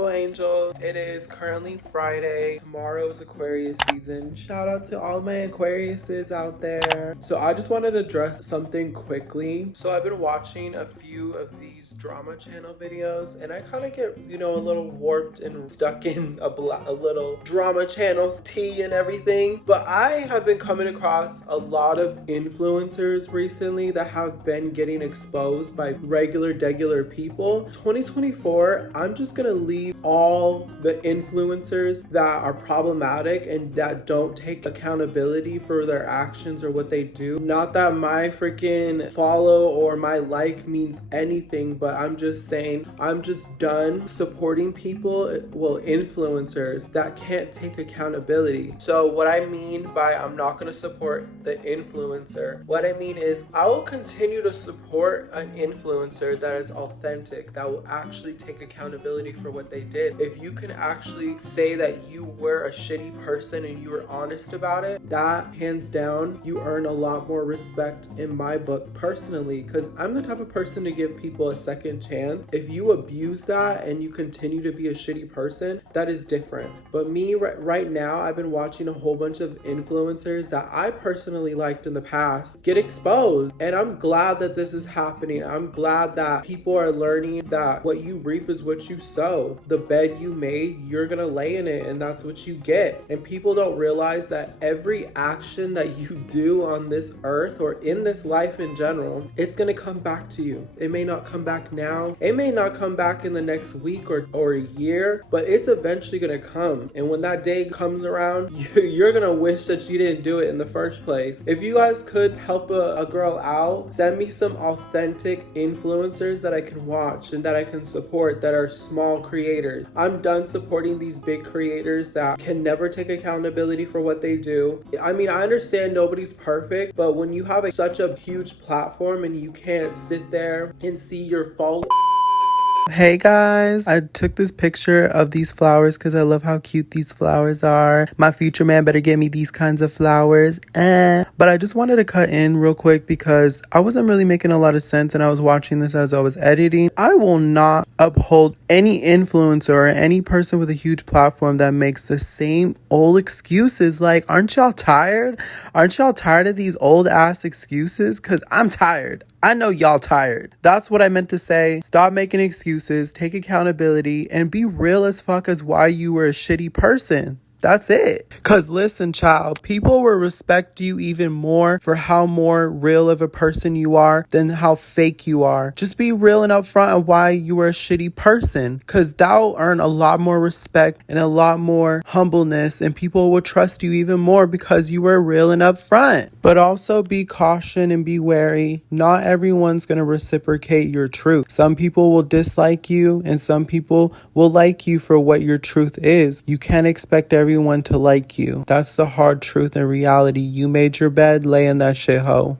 beautiful angels. It is currently Friday. Tomorrow is Aquarius season. Shout out to all my Aquariuses out there. So I just wanted to address something quickly. So I've been watching a few of these drama channel videos and I kind of get, a little warped and stuck in a little drama channels tea and everything. But I have been coming across a lot of influencers recently that have been getting exposed by regular people. 2024, I'm just gonna leave all the influencers that are problematic and that don't take accountability for their actions or what they do. Not that my freaking follow or my like means anything, but I'm just saying I'm just done supporting people, influencers that can't take accountability. So what I mean by I'm not gonna support the influencer, what I mean is I will continue to support an influencer that is authentic, that will actually take accountability for what they did. If you can actually say that you were a shitty person and you were honest about it, that hands down, you earn a lot more respect in my book personally, because I'm the type of person to give people a second chance. If you abuse that and you continue to be a shitty person, that is different. But me right now, I've been watching a whole bunch of influencers that I personally liked in the past get exposed, and I'm glad that this is happening. I'm glad that people are learning that what you reap is what you sow. The bed you made, you're gonna lay in it, and that's what you get. And people don't realize that every action that you do on this earth or in this life in general, it's gonna come back to you. It may not come back now, it may not come back in the next week or a year, but it's eventually gonna come. And when that day comes around, you're gonna wish that you didn't do it in the first place. If you guys could help a girl out, send me some authentic influencers that I can watch and that I can support that are small creators. I'm done supporting these big creators that can never take accountability for what they do. I mean, I understand nobody's perfect, but when you have such a huge platform and you can't sit there and see your faults. Hey guys, I took this picture of these flowers because I love how cute these flowers are. My future man better get me these kinds of flowers. But I just wanted to cut in real quick because I wasn't really making a lot of sense and I was watching this as I was editing. I will not uphold any influencer or any person with a huge platform that makes the same old excuses. Like, aren't y'all tired? Aren't y'all tired of these old ass excuses? Because I'm tired. I know y'all tired. That's what I meant to say. Stop making excuses, take accountability, and be real as fuck as why you were a shitty person. That's it. Because listen, child, people will respect you even more for how more real of a person you are than how fake you are. Just be real and upfront of why you were a shitty person, because that'll earn a lot more respect and a lot more humbleness, and people will trust you even more because you were real and upfront. But also be caution and be wary. Not everyone's going to reciprocate your truth. Some people will dislike you and some people will like you for what your truth is. You can't expect everyone to like you. That's the hard truth and reality. You made your bed, lay in that shit hoe.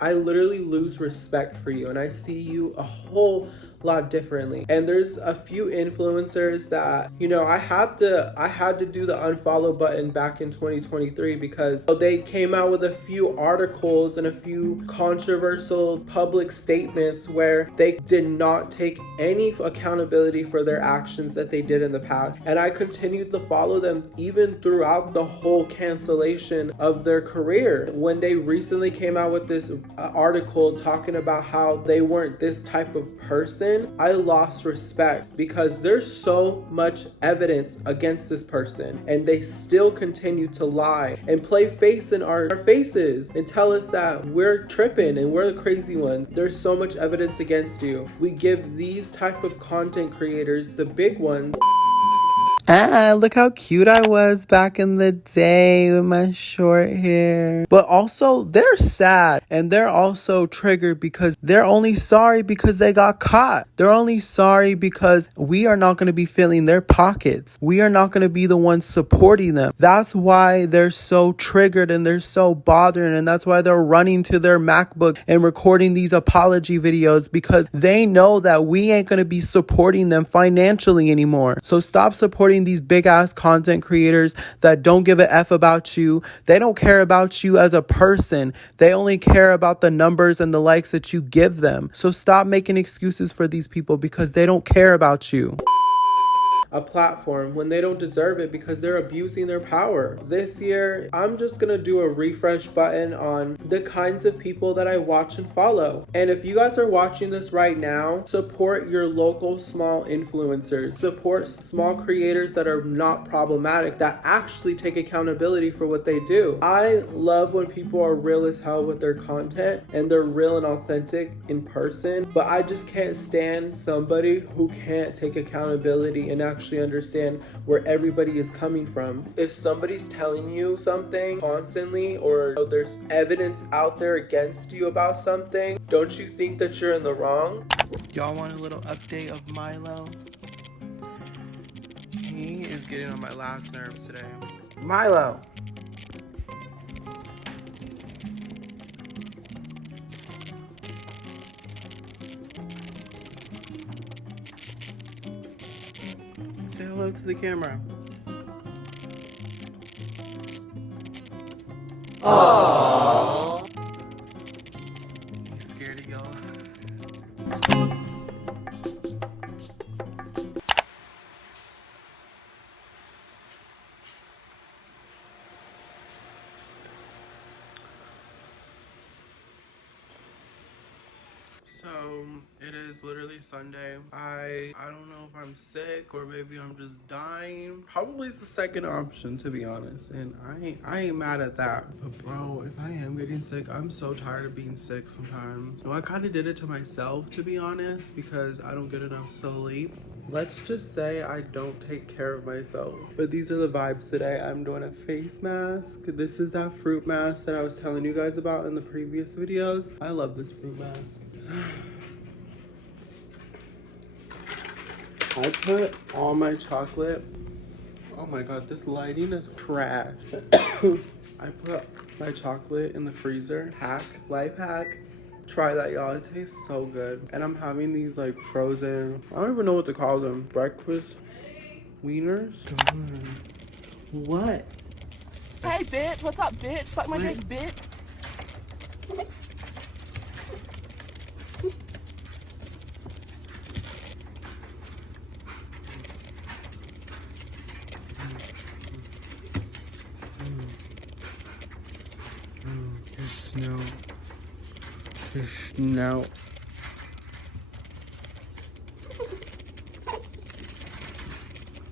I literally lose respect for you and I see you a whole lot differently. And there's a few influencers that, I had to do the unfollow button back in 2023 because they came out with a few articles and a few controversial public statements where they did not take any accountability for their actions that they did in the past. And I continued to follow them even throughout the whole cancellation of their career. When they recently came out with this article talking about how they weren't this type of person, I lost respect because there's so much evidence against this person and they still continue to lie and play face in our faces and tell us that we're tripping and we're the crazy ones. There's so much evidence against you. We give these type of content creators, the big ones. Look how cute I was back in the day with my short hair. But also, they're sad and they're also triggered because they're only sorry because they got caught. They're only sorry because we are not going to be filling their pockets. We are not going to be the ones supporting them. That's why they're so triggered and they're so bothered, and that's why they're running to their MacBook and recording these apology videos because they know that we ain't going to be supporting them financially anymore. So stop supporting supporting these big ass content creators that don't give a F about you. They don't care about you as a person. They only care about the numbers and the likes that you give them. So stop making excuses for these people because they don't care about you. A platform when they don't deserve it because they're abusing their power. This year, I'm just gonna do a refresh button on the kinds of people that I watch and follow. And if you guys are watching this right now, support your local small influencers. Support small creators that are not problematic, that actually take accountability for what they do. I love when people are real as hell with their content and they're real and authentic in person, but I just can't stand somebody who can't take accountability and actually understand where everybody is coming from. If somebody's telling you something constantly, or there's evidence out there against you about something, don't you think that you're in the wrong? Y'all want a little update of Milo? He is getting on my last nerves today. Milo! Say hello to the camera. Aww. You scared of y'all? So it is literally Sunday. I don't know if I'm sick or maybe I'm just dying. Probably it's the second option, to be honest, and I ain't mad at that. But bro, if I am getting sick, I'm so tired of being sick sometimes. So I kind of did it to myself, to be honest, because I don't get enough sleep. Let's just say I don't take care of myself. But these are the vibes today. I'm doing a face mask. This is that fruit mask that I was telling you guys about in the previous videos. I love this fruit mask. I put all my chocolate. Oh my god, this lighting is trash. I put my chocolate in the freezer. Life hack. Try that, y'all. It tastes so good. And I'm having these like frozen, I don't even know what to call them, breakfast wieners. What? Hey bitch, what's up bitch? Suck my dick bitch. His snout.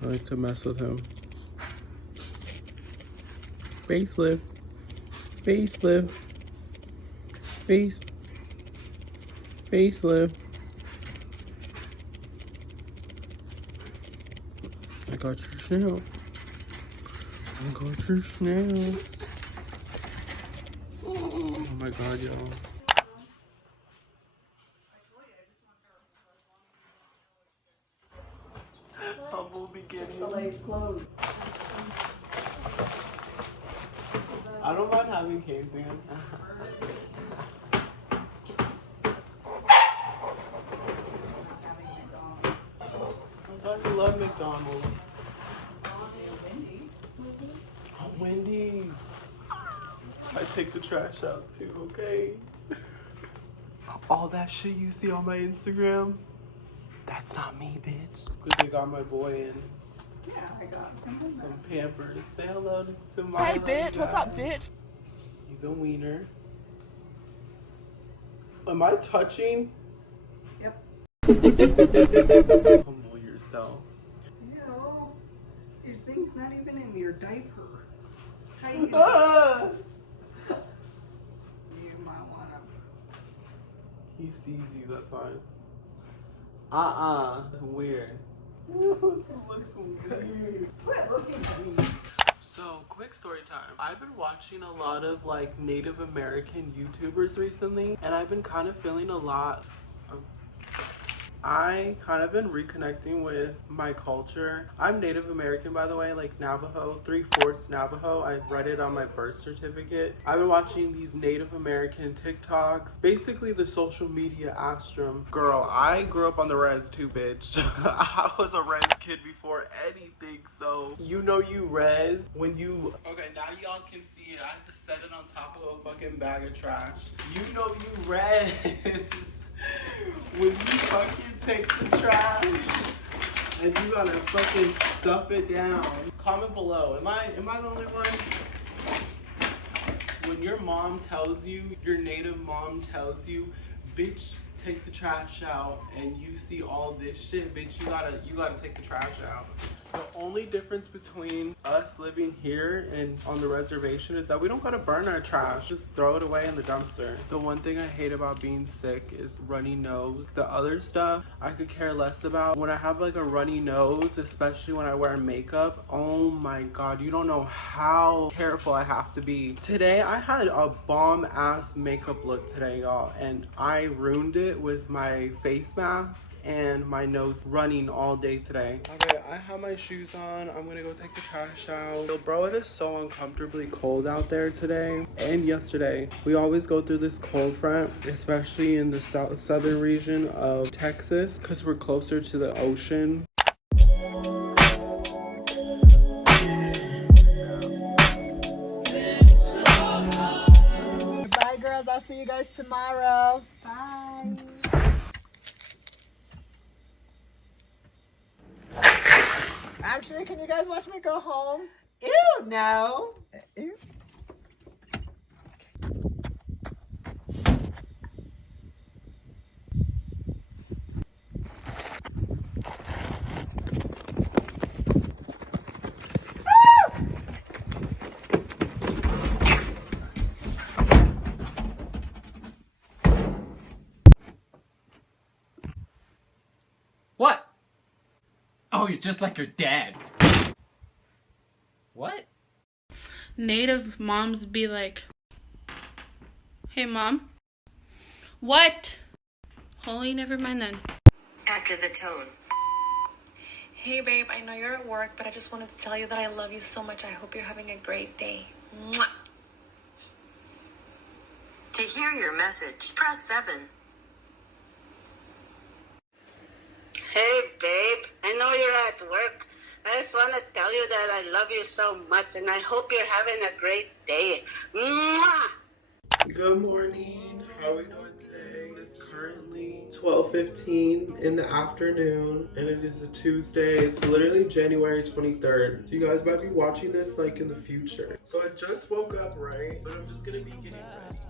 I like to mess with him. Facelift. Facelift. Facelift. I got your snout. I got your snout. Oh my god, y'all. Humble beginnings. I don't mind having canes again. I thought you loved McDonald's. Wendy's. I take the trash out too, okay? All that shit you see on my Instagram, that's not me, bitch. Because they got my boy in. Yeah, I got some Pampers. Say hello to my Hey bitch, what's up bitch? He's a wiener. Am I touching? Yep. Humble yourself. No, your thing's not even in your diaper. How you You might wanna. He sees you, that's fine. That's weird. It looks weird. Quit looking at me. So, quick story time. I've been watching a lot of like Native American YouTubers recently, and I've been kind of feeling a lot of I kind of been reconnecting with my culture. I'm Native American, by the way, like Navajo, 3/4 Navajo. I read it on my birth certificate. I've been watching these Native American TikToks, basically the social media astrum. Girl, I grew up on the res too, bitch. I was a res kid before anything, so you know you res when you... Okay, now y'all can see it. I have to set it on top of a fucking bag of trash. You know you res. When you fucking take the trash and you gotta fucking stuff it down. Comment below. Am I the only one? When your mom tells you, your native mom tells you, bitch, take the trash out, and you see all this shit, bitch, you gotta take the trash out. The only difference between us living here and on the reservation is that we don't gotta burn our trash. Just throw it away in the dumpster. The one thing I hate about being sick is runny nose. The other stuff I could care less about. When I have like a runny nose, especially when I wear makeup, oh my god, you don't know how careful I have to be. Today I had a bomb ass makeup look today, y'all, and I ruined it with my face mask and my nose running all day today. Okay, I have my shoes on. I'm gonna go take the trash out. Yo, bro, it is so uncomfortably cold out there today and yesterday. We always go through this cold front, especially in the southern region of Texas, because we're closer to the ocean. Bye, girls. I'll see you guys tomorrow. Bye. Actually, can you guys watch me go home? Ew, no. Ew. What? Oh, you're just like your dad. What? Native moms be like, hey mom. What? Holy, never mind then. After the tone. Hey babe, I know you're at work, but I just wanted to tell you that I love you so much. I hope you're having a great day. Mwah. To hear your message, press 7. Hey, babe, I know you're at work. I just want to tell you that I love you so much, and I hope you're having a great day. Mwah! Good morning. How are we doing today? It's currently 12:15 in the afternoon, and it is a Tuesday. It's literally January 23rd. You guys might be watching this like in the future. So I just woke up, right? But I'm just gonna be getting ready.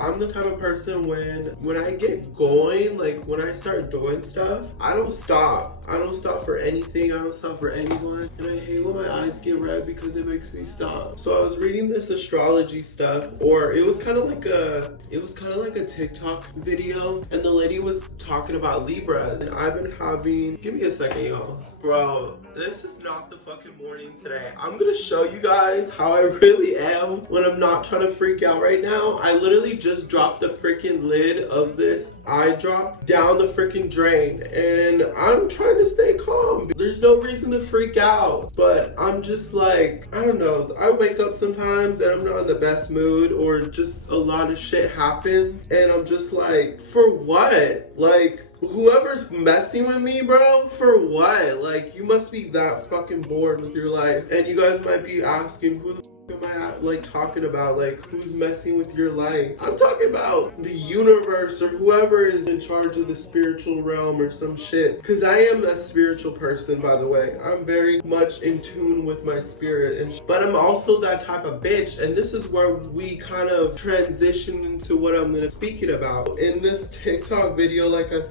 I'm the type of person when I get going, like when I start doing stuff, I don't stop. I don't stop for anything. I don't stop for anyone. And I hate when my eyes get red because it makes me stop. So I was reading this astrology stuff, or it was kind of like a TikTok video, and the lady was talking about Libra. And I've been having, give me a second, y'all. Bro, this is not the fucking morning today. I'm gonna show you guys how I really am when I'm not trying to freak out right now. I literally just dropped the freaking lid of this eye drop down the freaking drain, and I'm trying to stay calm. There's no reason to freak out, but I'm just like, I don't know. I wake up sometimes and I'm not in the best mood, or just a lot of shit happens, and I'm just like, for what? Like, whoever's messing with me, bro, for what? Like, you must be that fucking bored with your life. And you guys might be asking, who the am I like talking about? Like, who's messing with your life? I'm talking about the universe, or whoever is in charge of the spiritual realm or some shit. Because I am a spiritual person, by the way. I'm very much in tune with my spirit, and but I'm also that type of bitch, and this is where we kind of transition into what I'm gonna be speaking about. In this TikTok video, like I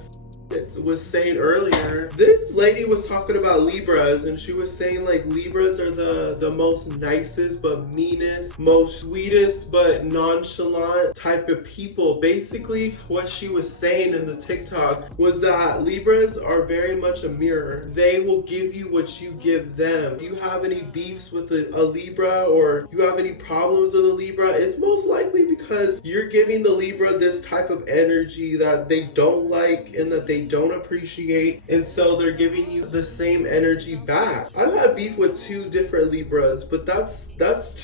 was saying earlier, this lady was talking about Libras, and she was saying like Libras are the most nicest but meanest, most sweetest but nonchalant type of people. Basically what she was saying in the TikTok was that Libras are very much a mirror. They will give you what you give them. If you have any beefs with a Libra, or you have any problems with a Libra, it's most likely because you're giving the Libra this type of energy that they don't like and that they don't appreciate, and so they're giving you the same energy back. I've had beef with 2 different Libras, but that's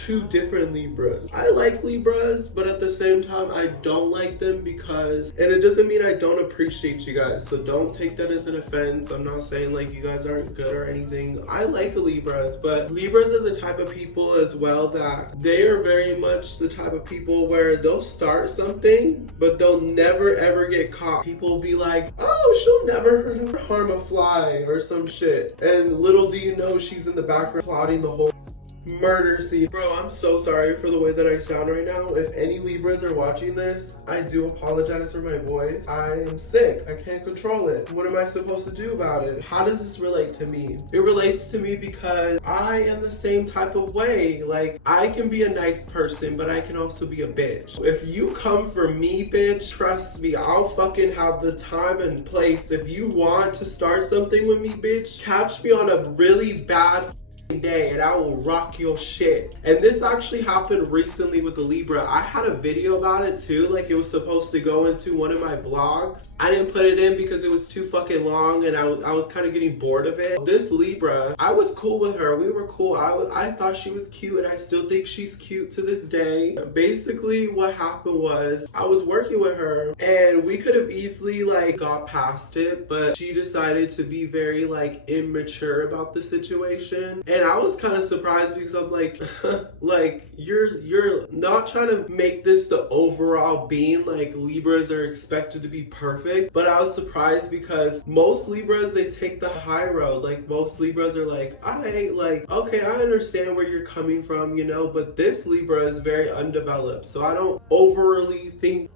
2 different Libras. I like Libras, but at the same time I don't like them because, and it doesn't mean I don't appreciate you guys, so don't take that as an offense. I'm not saying like you guys aren't good or anything. I like Libras, but Libras are the type of people as well that they are very much the type of people where they'll start something but they'll never ever get caught. People will be like, oh, she'll never harm a fly or some shit, and little do you know she's in the background plotting the whole murder scene. Bro, I'm so sorry for the way that I sound right now. If any Libras are watching this, I do apologize for my voice. I am sick. I can't control it. What am I supposed to do about it? How does this relate to me? It relates to me because I am the same type of way. Like, I can be a nice person, but I can also be a bitch. If you come for me, bitch, trust me, I'll fucking have the time and place. If you want to start something with me, bitch, catch me on a really bad day and I will rock your shit. And this actually happened recently with the Libra. I had a video about it too, like it was supposed to go into one of my vlogs. I didn't put it in because it was too fucking long and I was kind of getting bored of it. This Libra, I was cool with her. We were cool. I thought she was cute, and I still think she's cute to this day. Basically what happened was I was working with her and we could have easily like got past it, but she decided to be very like immature about the situation. And I was kind of surprised because I'm like, like you're not trying to make this the overall being like Libras are expected to be perfect. But I was surprised because most Libras, they take the high road. Like most Libras are like, okay, I understand where you're coming from, you know, but this Libra is very undeveloped. So I don't overly think.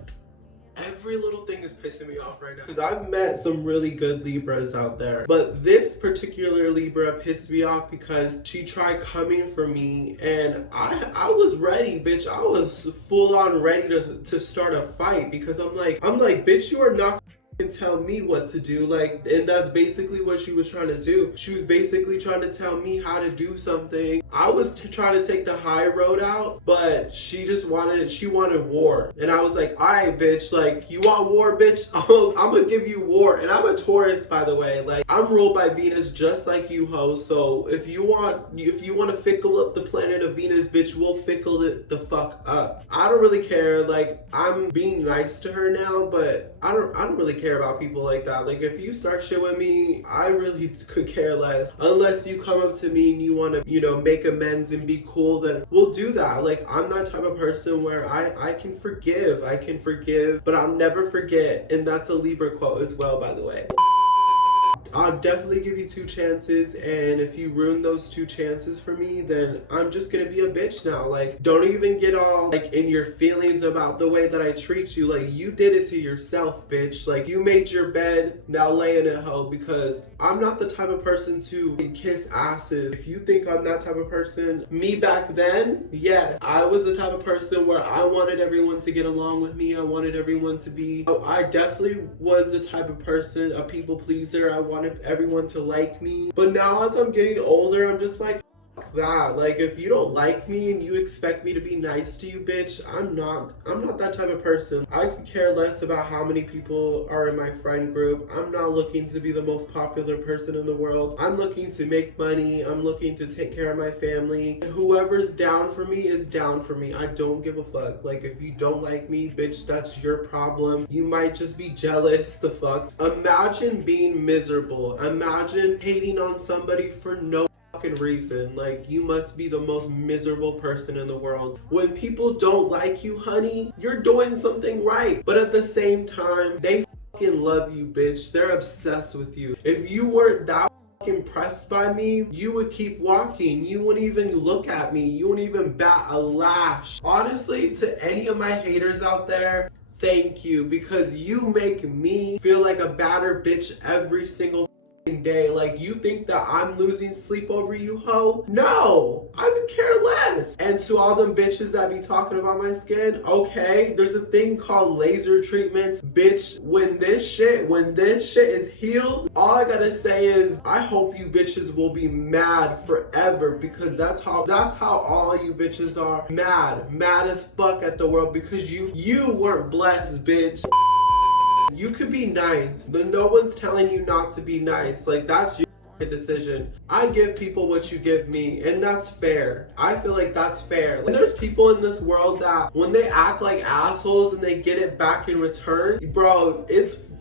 Every little thing is pissing me off right now because I've met some really good Libras out there, but this particular Libra pissed me off because she tried coming for me and I was ready, bitch. I was full on ready to start a fight because I'm like, bitch, you are not and tell me what to do. Like, and that's basically what she was trying to do. She was basically trying to tell me how to do something. I was trying to take the high road out, but she wanted war. And I was like, all right, bitch, like, you want war, bitch? I'm gonna give you war. And I'm a Taurus, by the way. Like, I'm ruled by Venus just like you, ho. So if you want to fickle up the planet of Venus, bitch, we'll fickle it the fuck up. I don't really care. Like, I'm being nice to her now, but I don't really care about people like that. Like, if you start shit with me, I really could care less. Unless you come up to me and you want to, you know, make amends and be cool, then we'll do that. Like, I'm that type of person where I can forgive, but I'll never forget. And that's a Libra quote as well, by the way. I'll definitely give you 2 chances, and if you ruin those 2 chances for me, then I'm just gonna be a bitch now. Like, don't even get all like in your feelings about the way that I treat you. Like, you did it to yourself, bitch. Like, you made your bed, now lay in it, ho, because I'm not the type of person to kiss asses. If you think I'm that type of person, me back then, yes, I was the type of person where I wanted everyone to get along with me. I wanted everyone to be, I definitely was the type of person, a people pleaser. I wanted everyone to like me. But now as I'm getting older, I'm just like, fuck that. Like, if you don't like me and you expect me to be nice to you, bitch, I'm not that type of person. I could care less about how many people are in my friend group. I'm not looking to be the most popular person in the world. I'm looking to make money. I'm looking to take care of my family. Whoever's down for me is down for me. I don't give a fuck. Like, if you don't like me, bitch, that's your problem. You might just be jealous, the fuck. Imagine being miserable. Imagine hating on somebody for no fucking reason. Like, you must be the most miserable person in the world. When people don't like you, honey, you're doing something right. But at the same time, they fucking love you, bitch. They're obsessed with you. If you weren't that impressed by me, you would keep walking. You wouldn't even look at me. You wouldn't even bat a lash. Honestly, to any of my haters out there, thank you, because you make me feel like a badder bitch every single day. Like, you think that I'm losing sleep over you, ho? No, I could care less. And to all them bitches that be talking about my skin, okay, there's a thing called laser treatments. Bitch, when this shit is healed, all I gotta say is I hope you bitches will be mad forever, because that's how all you bitches are. Mad as fuck at the world, because you weren't blessed, bitch. You could be nice, but no one's telling you not to be nice. Like, that's your decision. I give people what you give me, and that's fair. I feel like that's fair. Like, there's people in this world that when they act like assholes and they get it back in return, bro,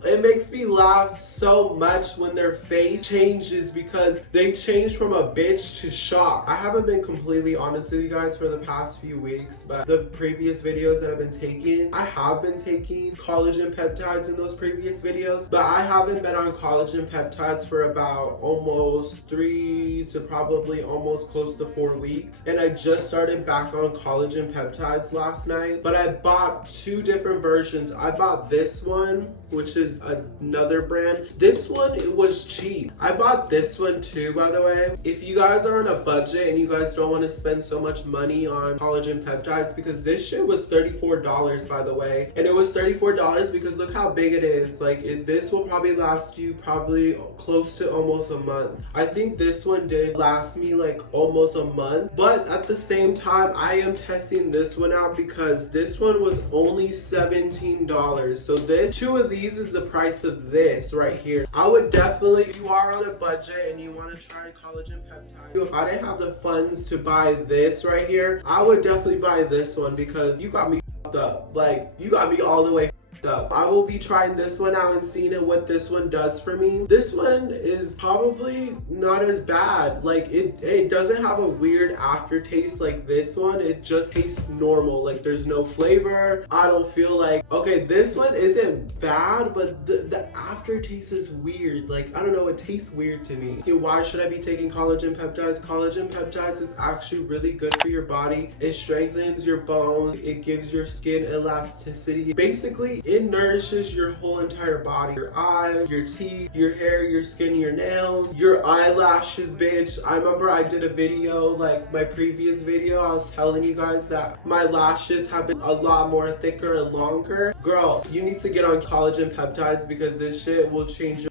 it makes me laugh so much when their face changes, because they change from a bitch to shock. I haven't been completely honest with you guys for the past few weeks, but the previous videos that I've been taking, I have been taking collagen peptides in those previous videos, but I haven't been on collagen peptides for about almost 3 to probably almost close to 4 weeks. And I just started back on collagen peptides last night, but I bought 2 different versions. I bought this one, which is another brand. This one, it was cheap. I bought this one too, by the way. If you guys are on a budget and you guys don't want to spend so much money on collagen peptides, because this shit was $34, by the way. And it was $34 because look how big it is. Like, this will probably last you probably close to almost a month. I think this one did last me like almost a month, but at the same time, I am testing this one out because this one was only $17. So this, 2 of these is the price of this right here. I would definitely, if you are on a budget and you want to try collagen peptide, if I didn't have the funds to buy this right here, I would definitely buy this one, because you got me f***ed up. Like, you got me all the way up. I will be trying this one out and seeing what this one does for me. This one is probably not as bad. Like, it doesn't have a weird aftertaste like this one. It just tastes normal. Like, there's no flavor. I don't feel like, okay, this one isn't bad, but the aftertaste is weird. Like, I don't know, it tastes weird to me. So why should I be taking collagen peptides? Collagen peptides is actually really good for your body. It strengthens your bones. It gives your skin elasticity. Basically, it nourishes your whole entire body. Your eyes, your teeth, your hair, your skin, your nails, your eyelashes, bitch. I remember I did a video, like my previous video, I was telling you guys that my lashes have been a lot more thicker and longer. Girl, you need to get on collagen peptides, because this shit will change your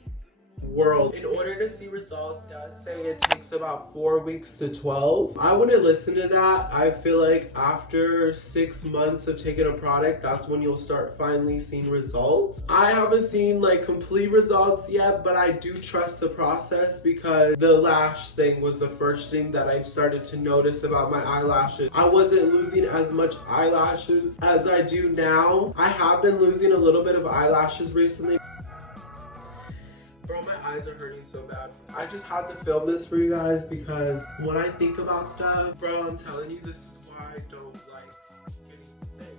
world. In order to see results, it does say it takes about 4 weeks to 12. I wouldn't listen to that. I feel like after 6 months of taking a product, that's when you'll start finally seeing results. I haven't seen like complete results yet, but I do trust the process, because the lash thing was the first thing that I started to notice about my eyelashes. I wasn't losing as much eyelashes as I do now. I have been losing a little bit of eyelashes recently. Bro, my eyes are hurting so bad. I just had to film this for you guys, because when I think about stuff, bro, I'm telling you, this is why I don't like getting sick.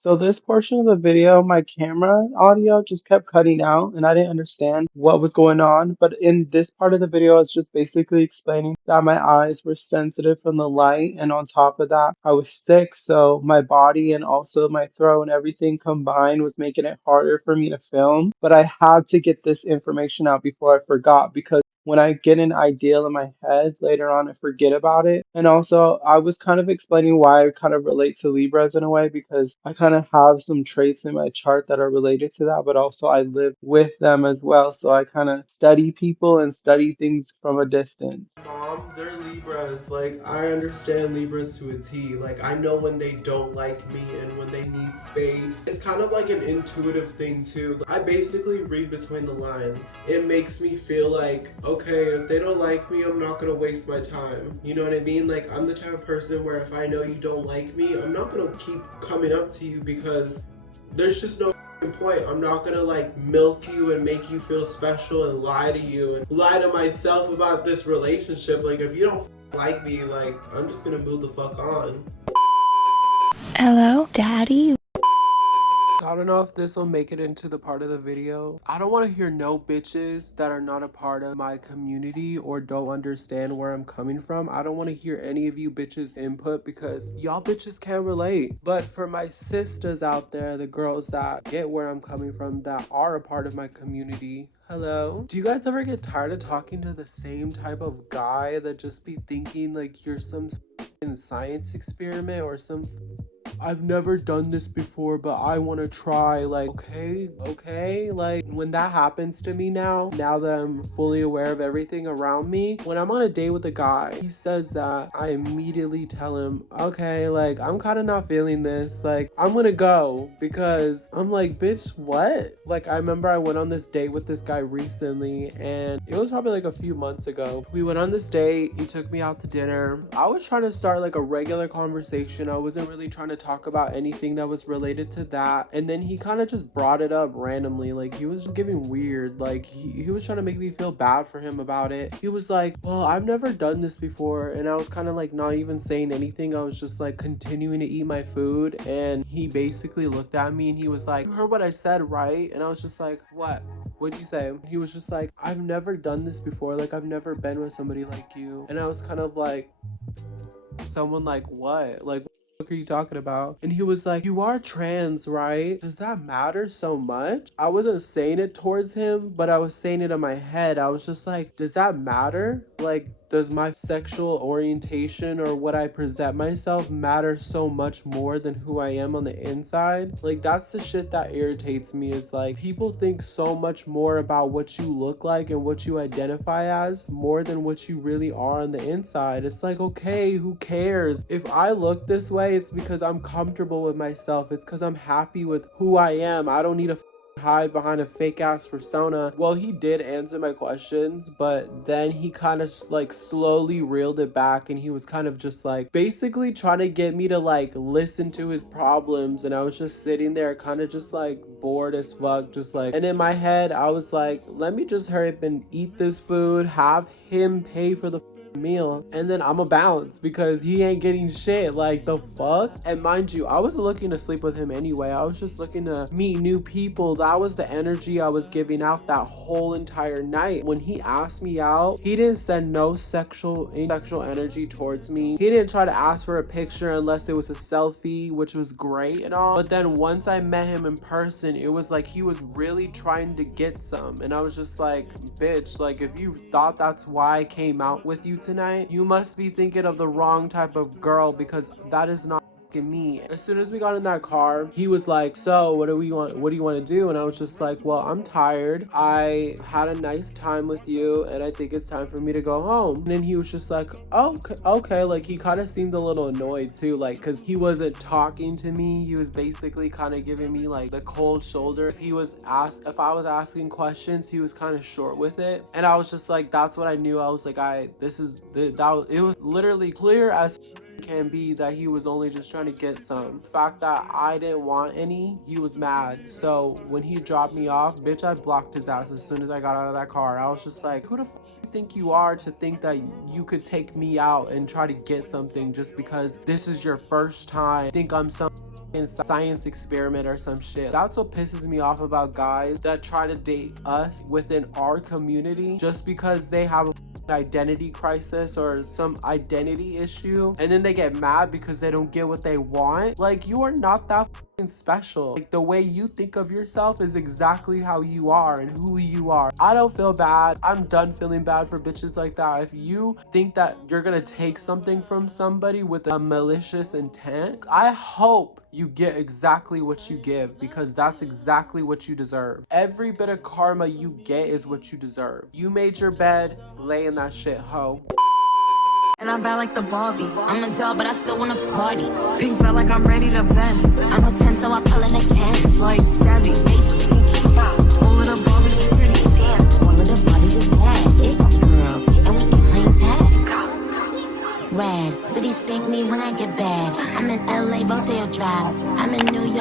So this portion of the video, my camera audio just kept cutting out and I didn't understand what was going on. But in this part of the video, I was just basically explaining that my eyes were sensitive from the light. And on top of that, I was sick. So my body and also my throat and everything combined was making it harder for me to film. But I had to get this information out before I forgot, because when I get an ideal in my head, later on I forget about it. And also, I was kind of explaining why I kind of relate to Libras in a way, because I kind of have some traits in my chart that are related to that, but also I live with them as well. So I kind of study people and study things from a distance. Mom, they're Libras. Like, I understand Libras to a T. Like, I know when they don't like me and when they need space. It's kind of like an intuitive thing too. I basically read between the lines. It makes me feel like, okay, if they don't like me, I'm not gonna waste my time. You know what I mean? Like, I'm the type of person where if I know you don't like me, I'm not gonna keep coming up to you, because there's just no point. I'm not gonna like milk you and make you feel special and lie to you and lie to myself about this relationship. Like, if you don't like me, like, I'm just gonna move the fuck on. Hello, Daddy. I don't know if this will make it into the part of the video. I don't want to hear no bitches that are not a part of my community or don't understand where I'm coming from. I don't want to hear any of you bitches input because y'all bitches can't relate. But for my sisters out there, the girls that get where I'm coming from, that are a part of my community, hello. Do you guys ever get tired of talking to the same type of guy that just be thinking like you're some science experiment or some I've never done this before, but I want to try. Like, okay. Like, when that happens to me now that I'm fully aware of everything around me, when I'm on a date with a guy, he says that, I immediately tell him, okay, like, I'm kind of not feeling this. Like, I'm gonna go, because I'm like, bitch, what? Like, I remember I went on this date with this guy recently, and it was probably like a few months ago. We went on this date. He took me out to dinner. I was trying to start like a regular conversation. I wasn't really trying to talk about anything that was related to that, and then he kind of just brought it up randomly. Like, he was just giving weird, like he was trying to make me feel bad for him about it. He was like, well, I've never done this before, and I was kind of like not even saying anything. I was just like continuing to eat my food, and he basically looked at me and he was like, you heard what I said, right? And I was just like, what'd you say? He was just like, I've never done this before, like I've never been with somebody like you. And I was kind of like, someone like what? Like, what are you talking about? And he was like, you are trans, right? Does that matter so much? I wasn't saying it towards him, but I was saying it in my head. I was just like, does that matter? Like, does my sexual orientation or what I present myself matter so much more than who I am on the inside? Like, that's the shit that irritates me, is like, people think so much more about what you look like and what you identify as more than what you really are on the inside. It's like, okay, who cares? If I look this way, it's because I'm comfortable with myself. It's because I'm happy with who I am. I don't need to hide behind a fake ass persona. Well, he did answer my questions, but then he kind of like slowly reeled it back, and he was kind of just like basically trying to get me to like listen to his problems. And I was just sitting there kind of just like bored as fuck, just like, and in my head I was like, let me just hurry up and eat this food, have him pay for the meal, and then I'ma bounce because he ain't getting shit. Like, the fuck? And mind you, I wasn't looking to sleep with him anyway. I was just looking to meet new people. That was the energy I was giving out that whole entire night. When he asked me out, he didn't send no sexual energy towards me. He didn't try to ask for a picture unless it was a selfie, which was great and all. But then once I met him in person, it was like he was really trying to get some. And I was just like, bitch, like, if you thought that's why I came out with you tonight, you must be thinking of the wrong type of girl, because that is not me. As soon as we got in that car, he was like, so what do you want to do? And I was just like, well, I'm tired. I had a nice time with you, and I think it's time for me to go home. And then he was just like, oh, okay. Like, he kind of seemed a little annoyed too, like, because he wasn't talking to me. He was basically kind of giving me like the cold shoulder. If I was asking questions, he was kind of short with it. And I was just like, that's what I knew. I was like, it was literally clear as can be that he was only just trying to get some. The fact that I didn't want any, he was mad. So when he dropped me off, bitch, I blocked his ass as soon as I got out of that car. I was just like, who the f you think you are to think that you could take me out and try to get something just because this is your first time? Think I'm some science experiment or some shit. That's what pisses me off about guys that try to date us within our community just because they have a identity crisis or some identity issue, and then they get mad because they don't get what they want. Like, you are not that special. Like, the way you think of yourself is exactly how you are and who you are. I don't feel bad. I'm done feeling bad for bitches like that. If you think that you're gonna take something from somebody with a malicious intent, I hope you get exactly what you give, because that's exactly what you deserve. Every bit of karma you get is what you deserve. You made your bed, lay in that shit, hoe. And I'm bad like the Barbie. I'm a doll, but I still wanna party. Pink felt like I'm ready to bend. I'm a 10, so I pull in a 10. Like Gabby, Stacy, all of the Barbies is pretty. Damn, all of the Barbies is bad. It girls, and we ain't playing tag. Red, but he spank me when I get bad. I'm in LA, Rodeo Drive. I'm in New York.